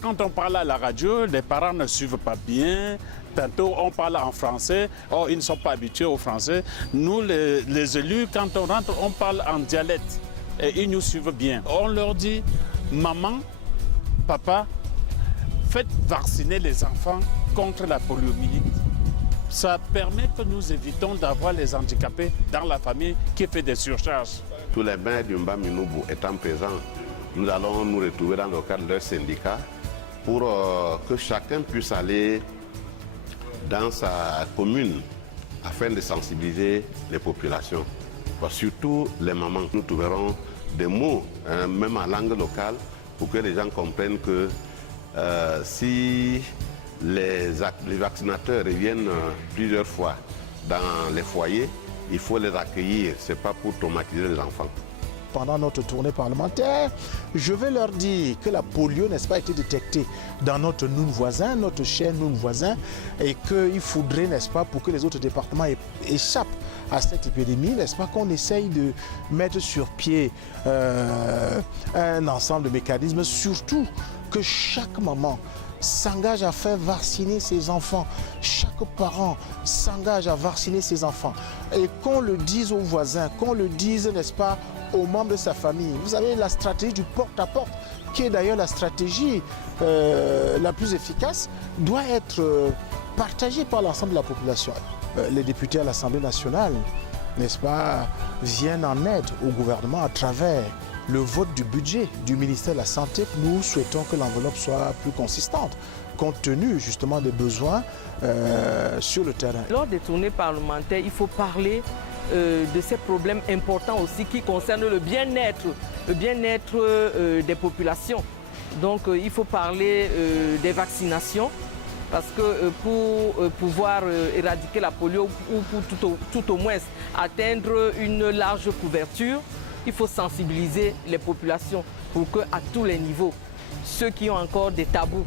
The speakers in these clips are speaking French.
quand on parle à la radio, les parents ne suivent pas bien. Tantôt, on parle en français. Oh, ils ne sont pas habitués au français. Nous, les élus, quand on rentre, on parle en dialecte. Et ils nous suivent bien. On leur dit, maman, papa, faites vacciner les enfants contre la poliomyélite. Ça permet que nous évitons d'avoir les handicapés dans la famille qui fait des surcharges. Tous les maires du Mbaminoubou étant présents, nous allons nous retrouver dans le cadre de leur syndicat pour que chacun puisse aller dans sa commune afin de sensibiliser les populations. Surtout les mamans. Nous trouverons des mots, même en langue locale, pour que les gens comprennent que si les vaccinateurs reviennent plusieurs fois dans les foyers, il faut les accueillir, ce n'est pas pour traumatiser les enfants. Pendant notre tournée parlementaire, je vais leur dire que la polio, n'est-ce pas, a été détectée dans notre Noun voisin, notre cher Noun voisin, et qu'il faudrait, n'est-ce pas, pour que les autres départements échappent à cette épidémie, n'est-ce pas, qu'on essaye de mettre sur pied un ensemble de mécanismes, surtout que chaque maman s'engage à faire vacciner ses enfants. Chaque parent s'engage à vacciner ses enfants. Et qu'on le dise aux voisins, qu'on le dise, n'est-ce pas, aux membres de sa famille. Vous savez, la stratégie du porte-à-porte, qui est d'ailleurs la stratégie la plus efficace, doit être partagée par l'ensemble de la population. Les députés à l'Assemblée nationale, n'est-ce pas, viennent en aide au gouvernement à travers le vote du budget du ministère de la Santé. Nous souhaitons que l'enveloppe soit plus consistante, compte tenu justement des besoins sur le terrain. Lors des tournées parlementaires, il faut parler de ces problèmes importants aussi qui concernent le bien-être des populations. Donc il faut parler des vaccinations, parce que pour pouvoir éradiquer la polio ou pour tout au moins atteindre une large couverture, il faut sensibiliser les populations pour qu'à tous les niveaux, ceux qui ont encore des tabous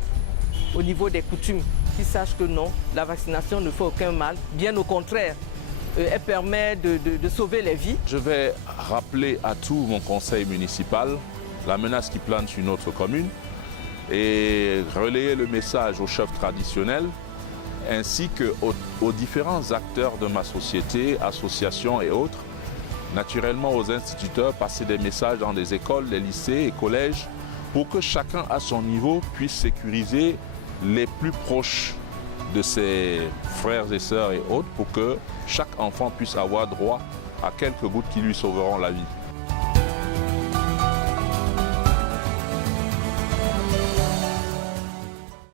au niveau des coutumes, qu'ils sachent que non, la vaccination ne fait aucun mal, bien au contraire, elle permet de sauver les vies. Je vais rappeler à tout mon conseil municipal la menace qui plane sur notre commune et relayer le message aux chefs traditionnels ainsi qu'aux différents acteurs de ma société, associations et autres. Naturellement aux instituteurs, passer des messages dans les écoles, les lycées et collèges pour que chacun à son niveau puisse sécuriser les plus proches de ses frères et sœurs et autres pour que chaque enfant puisse avoir droit à quelques gouttes qui lui sauveront la vie.